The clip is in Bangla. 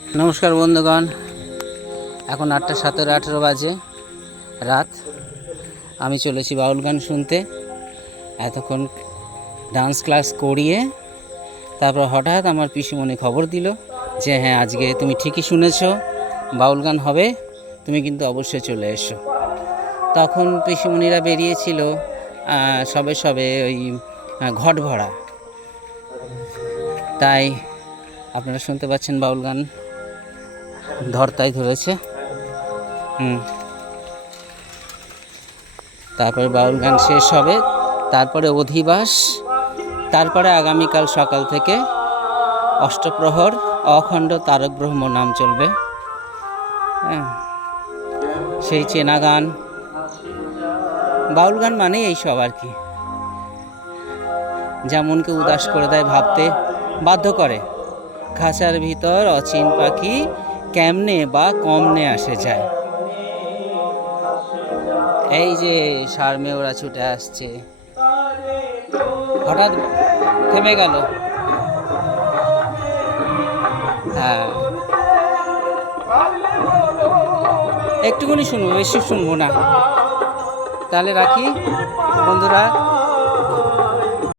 নমস্কার বন্ধুগণ, এখন 8:17 বাজে রাত। আমি চলেছি বাউল গান শুনতে। এতক্ষণ ডান্স ক্লাস করিয়ে তারপর হঠাৎ আমার পিসিমণি খবর দিল যে হ্যাঁ, আজকে তুমি ঠিকই শুনেছ, বাউল গান হবে, তুমি কিন্তু অবশ্যই চলে এসো। তখন পিসিমণিরা বেরিয়েছিল সবে ওই ঘট ভরা। তাই আপনারা শুনতে পাচ্ছেন বাউল গান ধরতাই ধরেছে। তারপরে বাউল গান শেষ হবে, তারপরে অধিবাস, তারপরে আগামীকাল সকাল থেকে অষ্টপ্রহর অখণ্ড তারক ব্রহ্ম নাম চলবে। সেই চেনা গান, বাউল গান মানে এইসব আর কি, যা মনকে উদাস করে দেয়, ভাবতে বাধ্য করে। খাঁচার ভিতর অচিন পাখি কেমনে বা কমনে আসে যায়। এই যে সারমে ওরা ছুটে আসছে, হঠাৎ থেমে গেল। হ্যাঁ, একটুখানি শুনবো, বেশি শুনবো না। তাহলে রাখি বন্ধুরা।